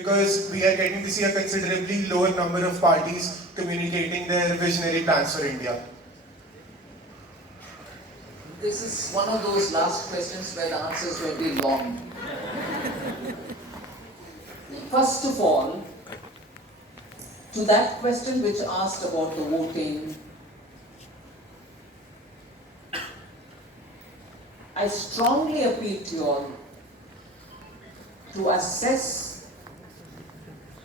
because we are getting to see a considerably lower number of parties communicating their visionary plans for India. This is one of those last questions where the answers will be long. First of all, to that question which asked about the voting, I strongly appeal to you all to assess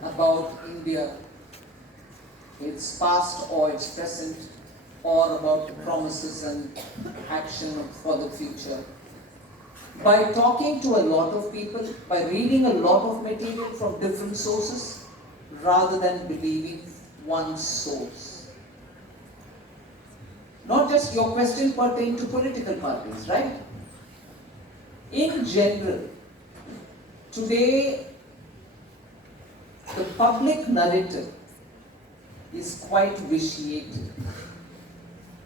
about India, its past or its present, or about the promises and action for the future. By talking to a lot of people, by reading a lot of material from different sources, rather than believing one source. Not just your question pertaining to political parties, right? In general, today, the public narrative is quite vitiated.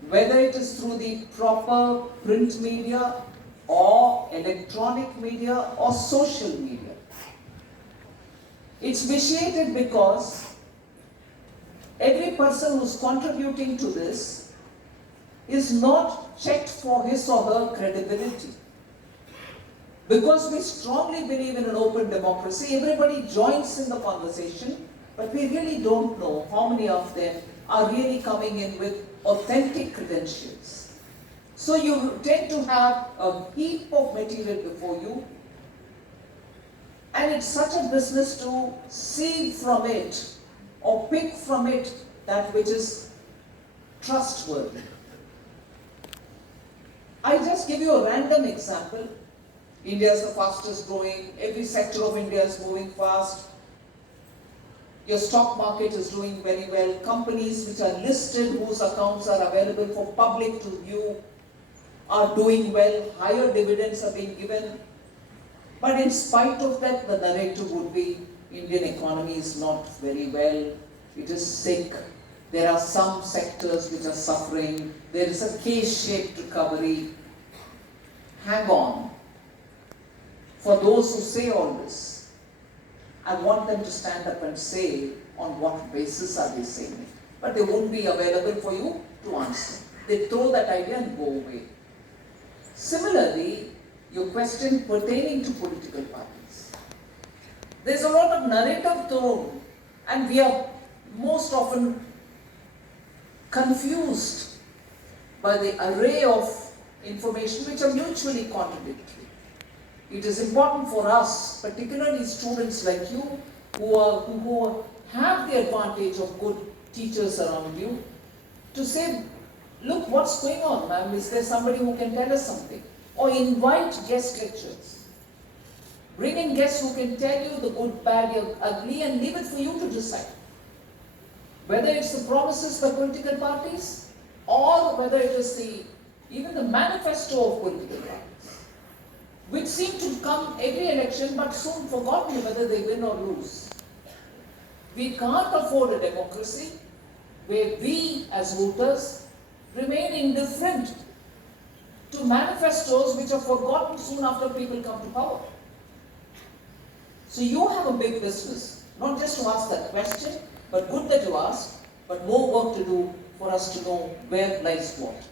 Whether it is through the proper print media or electronic media or social media. It's vitiated because every person who's contributing to this is not checked for his or her credibility. Because we strongly believe in an open democracy, everybody joins in the conversation, but we really don't know how many of them are really coming in with authentic credentials. So you tend to have a heap of material before you, and it's such a business to see from it or pick from it that which is trustworthy. I just give you a random example. India is the fastest growing, every sector of India is moving fast. Your stock market is doing very well. Companies which are listed, whose accounts are available for public to view, are doing well. Higher dividends are being given. But in spite of that, the narrative would be Indian economy is not very well. It is sick. There are some sectors which are suffering. There is a K-shaped recovery. Hang on. For those who say all this, I want them to stand up and say on what basis are they saying it. But they won't be available for you to answer. They throw that idea and go away. Similarly, your question pertaining to political parties. There's a lot of narrative thrown, and we are most often confused by the array of information which are mutually contradictory. It is important for us, particularly students like you, who have the advantage of good teachers around you, to say, look, what's going on, ma'am? Is there somebody who can tell us something? Or invite guest lecturers. Bring in guests who can tell you the good, bad, the ugly, and leave it for you to decide. Whether it's the promises by political parties, or whether it is even the manifesto of political parties, which seem to come every election but soon forgotten whether they win or lose. We can't afford a democracy where we as voters remain indifferent to manifestos which are forgotten soon after people come to power. So you have a big business, not just to ask that question, but good that you asked, but more work to do for us to know where lies what.